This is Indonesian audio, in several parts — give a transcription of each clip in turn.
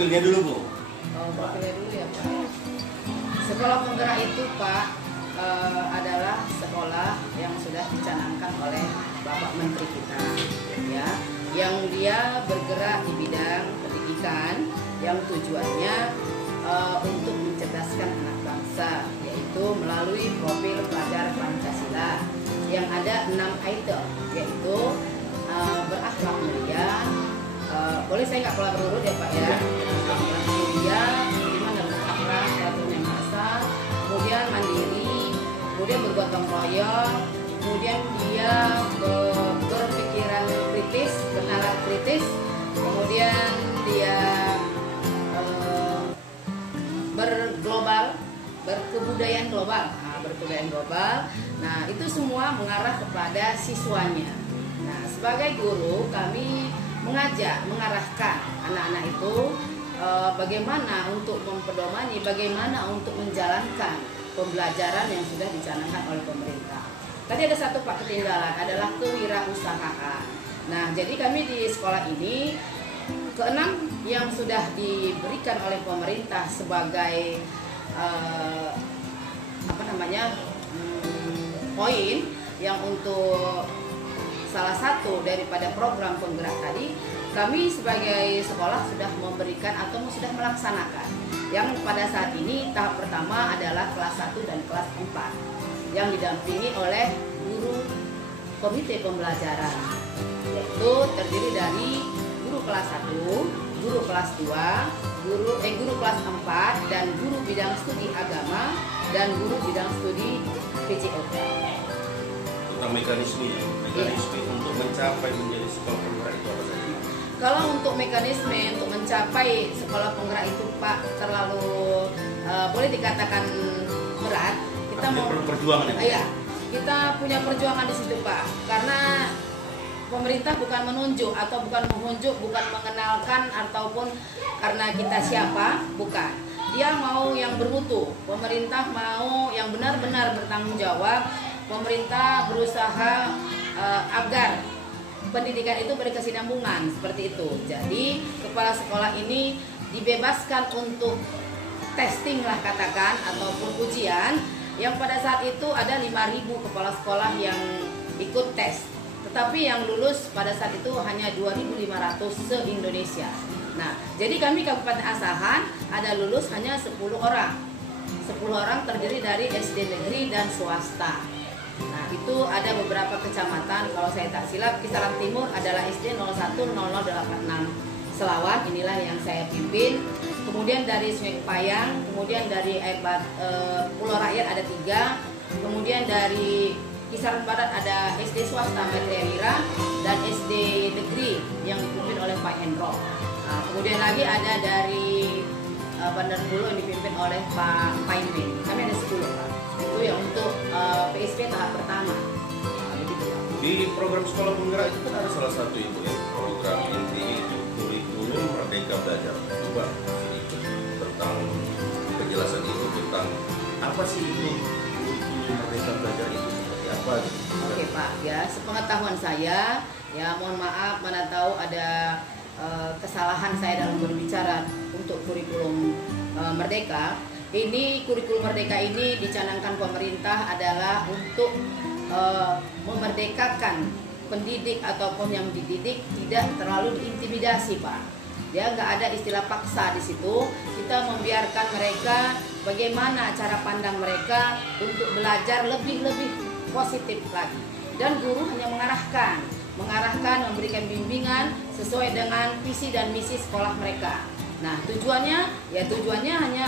profilnya dulu Bu. Profilnya dulu ya Pak. Sekolah penggerak itu Pak adalah sekolah yang sudah dicanangkan oleh Bapak Menteri kita, ya, yang dia bergerak di bidang pendidikan, yang tujuannya untuk mencerdaskan anak bangsa, yaitu melalui profil pelajar Pancasila yang ada 6 item, yaitu berakhlak mulia. Boleh saya nggak keluar urut ya Pak ya? Berakhlak mulia, bagaimana berakhlak, peraturan yang asal, kemudian mandiri, kemudian bergotong royong, kemudian dia berpikiran kritis, bernalar kritis, kemudian dia berglobal, berkebudayaan global. Berkebudayaan global. Nah, itu semua mengarah kepada siswanya. Nah, sebagai guru kami mengajak, mengarahkan anak-anak itu bagaimana untuk mempedomani, bagaimana untuk menjalankan pembelajaran yang sudah dicanangkan oleh pemerintah. Tadi ada satu Pak ketinggalan, adalah kewirausahaan. Nah, jadi kami di sekolah ini keenam yang sudah diberikan oleh pemerintah sebagai poin yang untuk salah satu daripada program penggerak tadi, kami sebagai sekolah sudah memberikan atau sudah melaksanakan. Yang pada saat ini tahap pertama adalah kelas 1 dan kelas 4 yang didampingi oleh guru komite pembelajaran, yaitu terdiri dari guru kelas 1, guru kelas 2, guru kelas 4, dan guru bidang studi agama dan guru bidang studi PJOK. Tentang mekanisme untuk mencapai menjadi sekolah penggerak itu apa saja? Kalau untuk mekanisme untuk mencapai sekolah penggerak itu Pak terlalu boleh dikatakan berat. Kita mau perjuangan ya? Iya, kita punya perjuangan di situ Pak, karena pemerintah bukan menunjuk atau bukan menunjuk, bukan mengenalkan ataupun karena kita siapa, bukan. Dia mau yang bermutu, pemerintah mau yang benar-benar bertanggung jawab. Pemerintah berusaha agar pendidikan itu berkesinambungan seperti itu. Jadi kepala sekolah ini dibebaskan untuk testing lah katakan ataupun ujian, yang pada saat itu ada 5.000 kepala sekolah yang ikut tes. Tetapi yang lulus pada saat itu hanya 2.500 se-Indonesia. Nah, jadi kami Kabupaten Asahan ada lulus hanya 10 orang. 10 orang terdiri dari SD negeri dan swasta. Nah, itu ada beberapa kecamatan, kalau saya tak silap kisaran timur adalah SD 010086 Selawan, inilah yang saya pimpin. Kemudian dari Sungai Payang, kemudian dari Pulau Rakyat ada 3, kemudian dari kisaran barat ada SD swasta Metria Wira dan SD negeri yang dipimpin oleh Pak Hendro. Nah, kemudian lagi ada dari Bandar Bulu yang dipimpin oleh Pak Painwin. Kami ada 10 Pak. Itu yang untuk PSP tahap pertama. Di program sekolah penggerak itu kan ada salah satu itu ya, program inti kurikulum Merdeka Belajar. Coba tentang penjelasan itu tentang apa sih itu kurikulum Merdeka Belajar itu seperti apa? Oke Pak, ya sepengetahuan saya, ya mohon maaf mana tahu ada kesalahan saya dalam berbicara untuk kurikulum Merdeka. Ini kurikulum Merdeka ini dicanangkan pemerintah adalah untuk memerdekakan pendidik ataupun yang dididik tidak terlalu diintimidasi Pak. Ya nggak ada istilah paksa di situ. Kita membiarkan mereka bagaimana cara pandang mereka untuk belajar lebih positif lagi. Dan guru hanya mengarahkan, memberikan bimbingan sesuai dengan visi dan misi sekolah mereka. Nah tujuannya hanya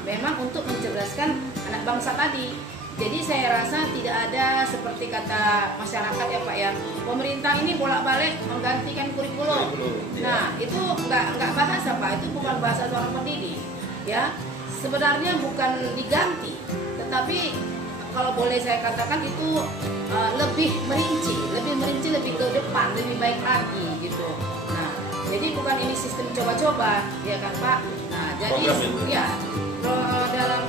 memang untuk mencerdaskan anak bangsa tadi. Jadi saya rasa tidak ada seperti kata masyarakat ya Pak ya, pemerintah ini bolak-balik menggantikan kurikulum. Nah itu nggak bahasa Pak, itu bukan bahasa seorang pendidik. Ya sebenarnya bukan diganti, tetapi kalau boleh saya katakan itu lebih merinci, lebih ke depan, lebih baik lagi gitu. Nah jadi bukan ini sistem coba-coba ya kan Pak. Nah jadi ya dalam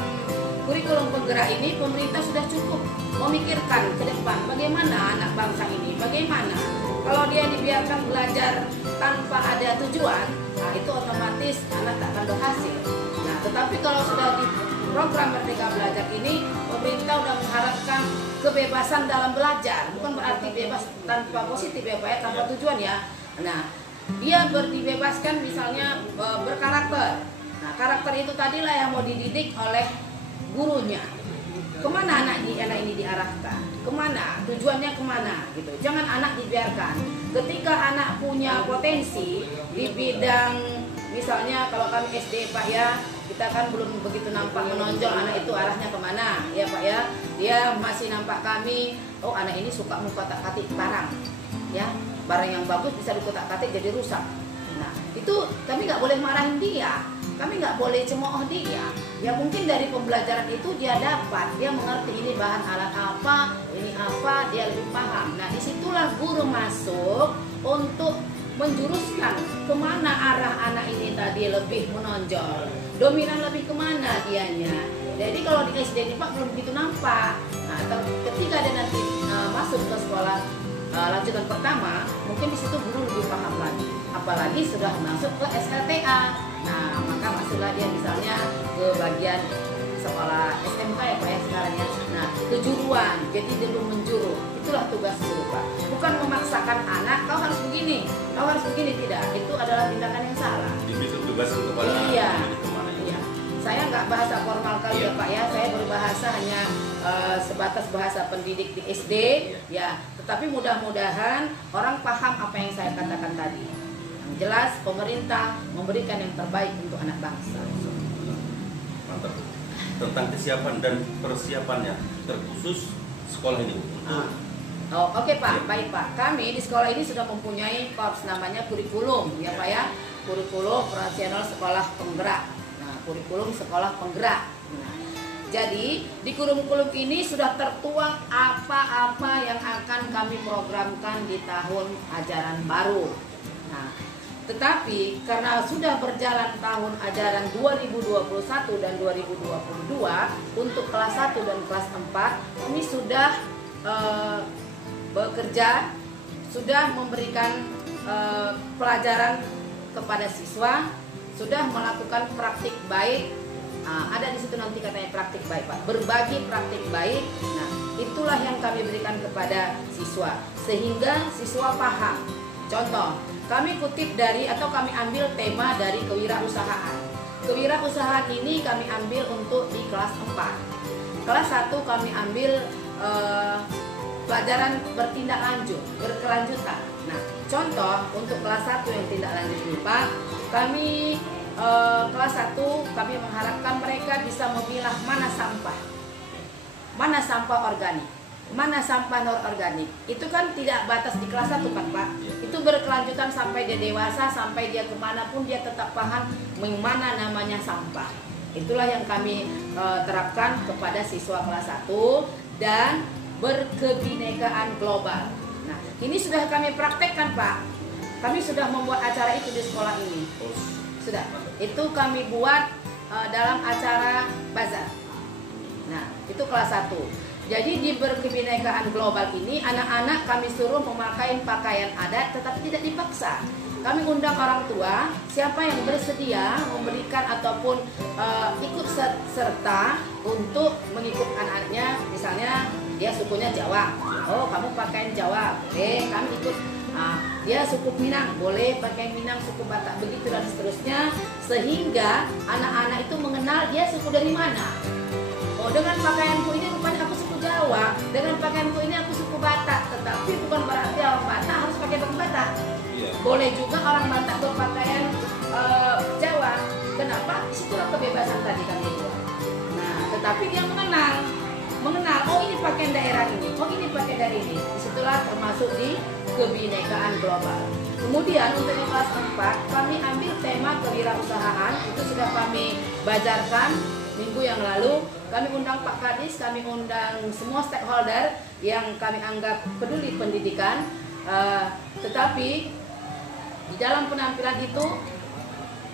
kurikulum penggerak ini pemerintah sudah cukup memikirkan ke depan bagaimana anak bangsa ini, bagaimana kalau dia dibiarkan belajar tanpa ada tujuan. Nah, itu otomatis anak tak akan berhasil. Nah, tetapi kalau sudah di program Merdeka Belajar ini, pemerintah sudah mengharapkan kebebasan dalam belajar, bukan berarti bebas tanpa positif ya Pak ya, tanpa tujuan ya. Nah, dia dibebaskan misalnya berkarakter. Nah, karakter itu tadilah yang mau dididik oleh gurunya. Kemana anak ini diarahkan? Kemana? Tujuannya kemana? Gitu. Jangan anak dibiarkan. Ketika anak punya potensi di bidang, misalnya kalau kami SD Pak ya, kita kan belum begitu nampak menonjol anak itu arahnya kemana ya Pak ya. Dia masih nampak kami, oh anak ini suka mengkotak-katik barang ya, barang yang bagus bisa dikotak-katik jadi rusak. Nah itu kami nggak boleh marahin dia, kami nggak boleh cemooh dia. Ya mungkin dari pembelajaran itu dia dapat, dia mengerti ini bahan alat apa, ini apa, dia lebih paham. Nah disitulah guru masuk untuk menjuruskan kemana arah anak ini tadi lebih menonjol, dominan lebih kemana dianya. Jadi kalau di SD ini Pak belum begitu nampak. Nah ketika dia nanti masuk ke sekolah lanjutan pertama, mungkin di situ guru lebih paham lagi. Apalagi sudah masuk ke SLTA. Nah maka masuklah dia misalnya ke bagian sekolah SMK ya Pak ya sekarang ya. Nah kejuruan, jadi dia belum menjuru. Itulah tugas guru Pak. Bukan memaksakan anak, kau harus begini, kau harus begini, tidak. Itu adalah tindakan yang salah. Diberi tugasan kepada iya. kemana ya? Iya. Saya nggak bahasa formal kali ya Pak ya. Saya berbahasa hanya sebatas bahasa pendidik di SD ya. Tetapi mudah-mudahan orang paham apa yang saya katakan tadi. Yang jelas pemerintah memberikan yang terbaik untuk anak bangsa. Mantap. Tentang kesiapan dan persiapannya terkhusus sekolah ini untuk Oke Pak, baik Pak. Kami di sekolah ini sudah mempunyai korps namanya kurikulum ya Pak ya. Kurikulum operasional sekolah penggerak. Nah, kurikulum sekolah penggerak. Nah, jadi di kurikulum ini sudah tertuang apa-apa yang akan kami programkan di tahun ajaran baru. Nah, tetapi karena sudah berjalan tahun ajaran 2021 dan 2022 untuk kelas 1 dan kelas 4 ini sudah bekerja, sudah memberikan pelajaran kepada siswa, sudah melakukan praktik baik. Ada di situ nanti katanya praktik baik Pak, berbagi praktik baik. Nah itulah yang kami berikan kepada siswa sehingga siswa paham. Contoh, kami kutip dari atau kami ambil tema dari kewirausahaan. Kewirausahaan ini kami ambil untuk di kelas 4. Kelas 1 kami ambil pelajaran berkelanjutan. Nah, contoh untuk kelas 1 yang tindak lanjut ini Pak, kami kelas 1 kami mengharapkan mereka bisa memilah mana sampah organik, mana sampah non organik. Itu kan tidak batas di kelas 1 kan Pak. Itu berkelanjutan sampai dia dewasa, sampai dia kemanapun dia tetap paham mana namanya sampah. Itulah yang kami terapkan kepada siswa kelas 1 dan berkebinekaan global. Nah, ini sudah kami praktekkan Pak. Kami sudah membuat acara itu di sekolah ini. Sudah. Itu kami buat dalam acara bazar. Nah, itu kelas 1. Jadi di berkebinekaan global ini anak-anak kami suruh memakai pakaian adat tetapi tidak dipaksa. Kami undang orang tua, siapa yang bersedia memberikan ataupun ikut serta untuk mengikut anak-anaknya. Misalnya dia sukunya Jawa, oh kamu pakaian Jawa, boleh kami ikut. Dia suku Minang, boleh pakai Minang, suku Batak, begitu dan seterusnya. Sehingga anak-anak itu mengenal dia suku dari mana. Oh dengan pakaianku ini rupanya aku suku Jawa, dengan pakaianku ini aku suku Batak. Tetapi bukan berarti orang Batak harus pakai baju Batak. Boleh juga orang Batak berpakaian Jawa. Kenapa? Situlah kebebasan tadi kami buat. Nah, tetapi dia mengenal, oh ini pakaian daerah ini, oh ini pakaian daerah ini. Disitulah termasuk di kebinekaan global. Kemudian untuk yang kelas 4 kami ambil tema kewirausahaan, itu sudah kami bajarkan minggu yang lalu. Kami undang Pak Kadis, kami undang semua stakeholder yang kami anggap peduli pendidikan. Tetapi di dalam penampilan itu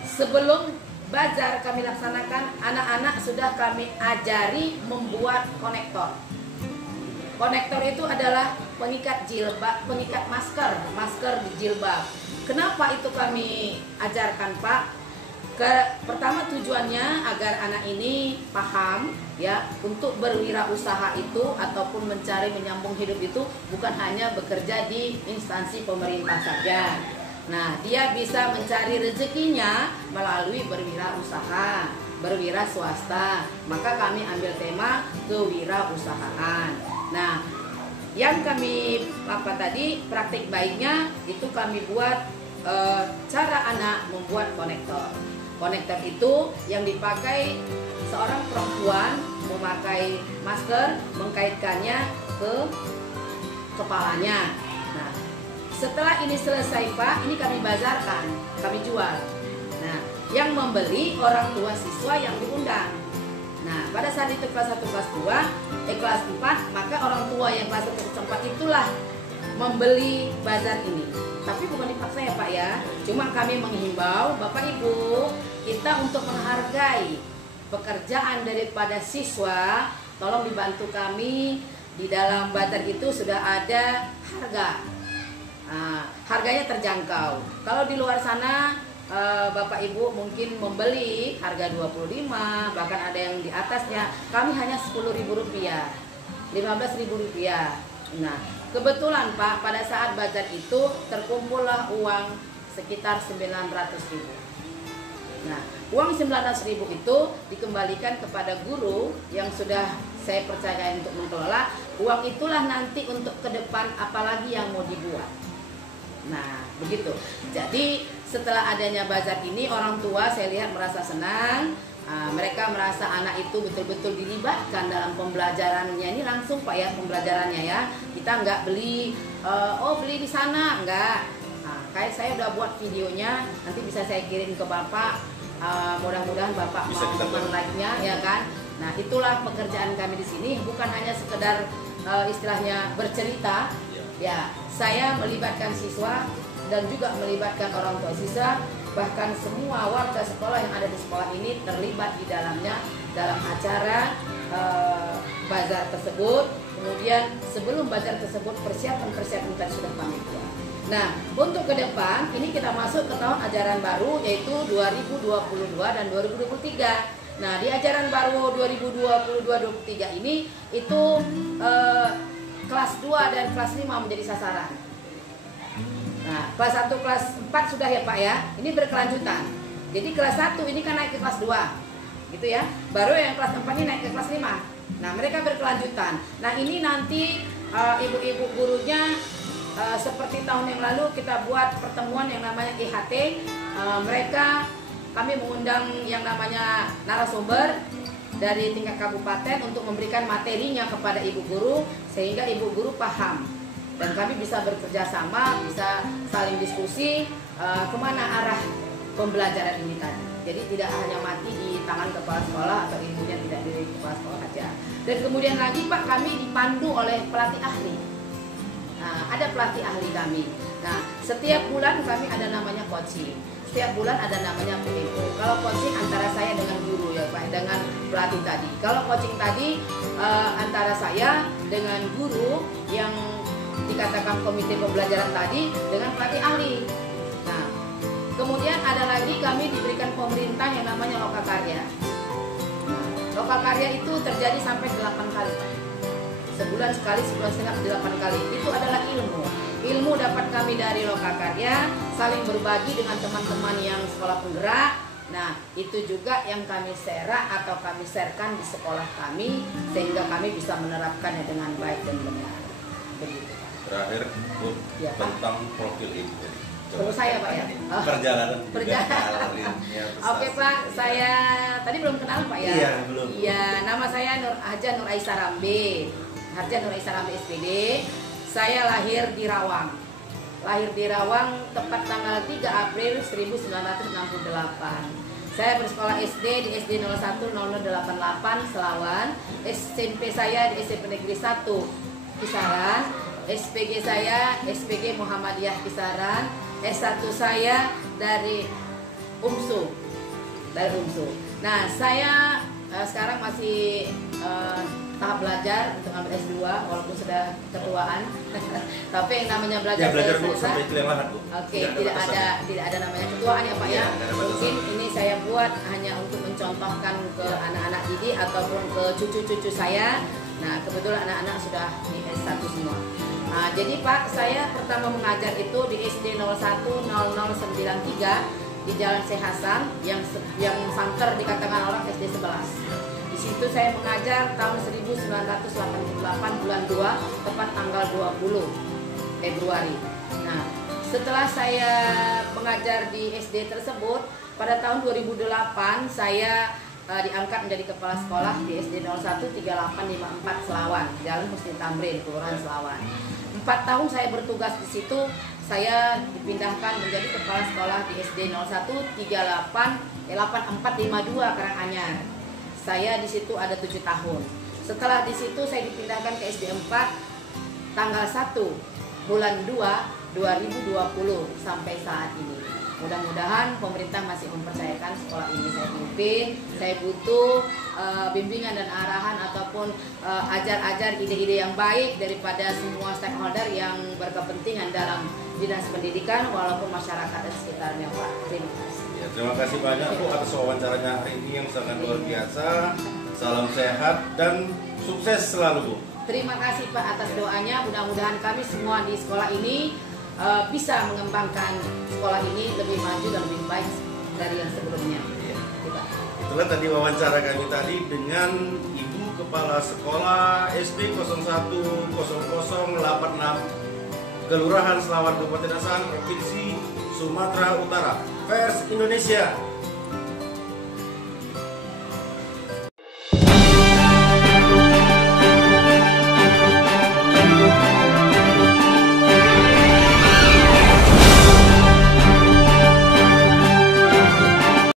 sebelum bazar kami laksanakan, anak-anak sudah kami ajari membuat konektor. Konektor itu adalah pengikat jilbab, pengikat masker di jilbab. kenapa itu kami ajarkan Pak? Pertama tujuannya agar anak ini paham ya, untuk berwirausaha itu ataupun mencari menyambung hidup itu bukan hanya bekerja di instansi pemerintah saja. Nah, dia bisa mencari rezekinya melalui berwirausaha, berwira swasta. Maka kami ambil tema kewirausahaan. Nah, yang kami tadi praktik baiknya itu kami buat cara anak membuat konektor. Konektor itu yang dipakai seorang perempuan memakai masker, mengkaitkannya ke kepalanya. Nah, setelah ini selesai Pak, ini kami bazarkan, kami jual. Nah, yang membeli orang tua siswa yang diundang. Nah, pada saat itu kelas 1, kelas 2, kelas 4, maka orang tua yang kelas 1, kelas 4 itulah membeli bazar ini. Tapi bukan dipaksa ya Pak ya. Cuma kami menghimbau Bapak Ibu, kita untuk menghargai pekerjaan daripada siswa, tolong dibantu kami. Di dalam bazar itu sudah ada harga. Harganya terjangkau. Kalau di luar sana Bapak Ibu mungkin membeli harga 25, bahkan ada yang di atasnya. Kami hanya Rp10.000, Rp15.000. Nah, kebetulan Pak, pada saat bazar itu terkumpullah uang sekitar 900.000. Nah, uang 900.000 itu dikembalikan kepada guru yang sudah saya percaya untuk mengelola. Uang itulah nanti untuk ke depan apalagi yang mau dibuat. Nah, begitu. Jadi setelah adanya bazar ini, orang tua saya lihat merasa senang. Mereka merasa anak itu betul-betul dilibatkan dalam pembelajarannya. Ini langsung Pak ya, pembelajarannya ya. Kita nggak beli, beli di sana, nggak. Kayak saya udah buat videonya, nanti bisa saya kirim ke Bapak. Mudah-mudahan Bapak bisa mau like-nya ya kan. Nah, itulah pekerjaan kami di sini, bukan hanya sekedar istilahnya bercerita. Ya, saya melibatkan siswa dan juga melibatkan orang tua siswa, bahkan semua warga sekolah yang ada di sekolah ini terlibat di dalamnya dalam acara bazar tersebut. Kemudian sebelum bazar tersebut persiapan tadi sudah kami buat. Nah, untuk ke depan ini kita masuk ke tahun ajaran baru yaitu 2022 dan 2023. Nah, di ajaran baru 2022-2023 ini itu kelas 2 dan kelas 5 menjadi sasaran. Nah, kelas 1, kelas 4 sudah ya Pak ya. Ini berkelanjutan. Jadi kelas 1 ini kan naik ke kelas 2. Gitu ya. Baru yang kelas 4 ini naik ke kelas 5. Nah, mereka berkelanjutan. Nah, ini nanti ibu-ibu gurunya seperti tahun yang lalu kita buat pertemuan yang namanya IHT. Kami mengundang yang namanya narasumber dari tingkat kabupaten untuk memberikan materinya kepada ibu guru sehingga ibu guru paham dan kami bisa bekerja sama, bisa saling diskusi kemana arah pembelajaran ini tadi. Jadi tidak hanya mati di tangan kepala sekolah atau ilmunya tidak di kepala sekolah saja. Dan kemudian lagi Pak, kami dipandu oleh pelatih ahli. Nah, ada pelatih ahli kami. Nah, setiap bulan kami ada namanya coaching. Setiap bulan ada namanya PO. Kalau coaching antara saya dengan guru ya Pak, dengan pelatih tadi. Kalau coaching tadi antara saya dengan guru yang dikatakan komite pembelajaran tadi dengan pelatih ahli. Nah, kemudian ada lagi kami diberikan pemerintah yang namanya Lokakarya. Lokakarya itu terjadi sampai 8 kali. Sebulan sekali, sebulan setengah 8 kali. Itu adalah ilmu. Ilmu dapat kami dari Lokakarya, saling berbagi dengan teman-teman yang sekolah penggerak. Nah, itu juga yang kami share atau kami sharekan di sekolah kami sehingga kami bisa menerapkannya dengan baik dan benar. Begitu. Terakhir Bu, ya, tentang profil ibu. Perlu saya Pak ya? Perjalanan. Oke Pak, saya tadi belum kenal Pak ya? Iya, belum. Iya, nama saya Haja Nur Aisyah Rambe. Haja Nur Aisyah Rambe SPD. Saya lahir di Rawang. Lahir di Rawang tepat tanggal 3 April 1968. Saya bersekolah SD di SD 010088 Selawan. SMP saya di SMP Negeri 1 Kisaran. SPG saya SPG Muhammadiyah Kisaran. S1 saya dari UMSU. Nah, saya sekarang masih tahap belajar untuk ambil S2 walaupun sudah ketuaan. Tapi yang namanya belajar, Ya, belajar saya Bu selesai. sampai pilihan lahat Bu. Oke, tidak ada namanya ketuaan ya Pak Iya, ya. nggak ada Mungkin batasan. ini saya buat hanya untuk mencontohkan ke anak-anak didik ataupun ke cucu-cucu saya. Nah, kebetulan anak-anak sudah di S1 semua. Nah, jadi Pak, saya pertama mengajar itu di SD 010093 di Jalan Syekh Hasan yang santer dikatakan orang SD 11. Di situ saya mengajar tahun 1988 bulan 2 tepat tanggal 20 Februari. Nah, setelah saya mengajar di SD tersebut, pada tahun 2008 saya diangkat menjadi kepala sekolah di SD 013854 Selawan, Jalan Husni Tamrin, Kelurahan Selawan. 4 tahun saya bertugas di situ, saya dipindahkan menjadi kepala sekolah di SD 01388452 Karanganyar. Saya di situ ada 7 tahun. Setelah di situ saya dipindahkan ke SD 4 tanggal 1 bulan 2 2020 sampai saat ini. Mudah-mudahan pemerintah masih mempercayakan sekolah ini saya pimpin. Saya butuh bimbingan dan arahan ataupun ajar-ajar ide-ide yang baik daripada semua stakeholder yang berkepentingan dalam dinas pendidikan walaupun masyarakat di sekitarnya Pak. Terima kasih. Ya, terima kasih banyak Bu atas wawancaranya hari ini yang sangat luar biasa. Salam sehat dan sukses selalu Bu. Terima kasih Pak atas doanya. Mudah-mudahan kami semua di sekolah ini bisa mengembangkan sekolah ini lebih maju dan lebih baik dari yang sebelumnya. Ya. Terima kasih. Itulah tadi wawancara kami tadi dengan Ibu Kepala Sekolah SD 010086 Kelurahan Selawan Kabupaten Asahan Provinsi Sumatera Utara. Pers Indonesia.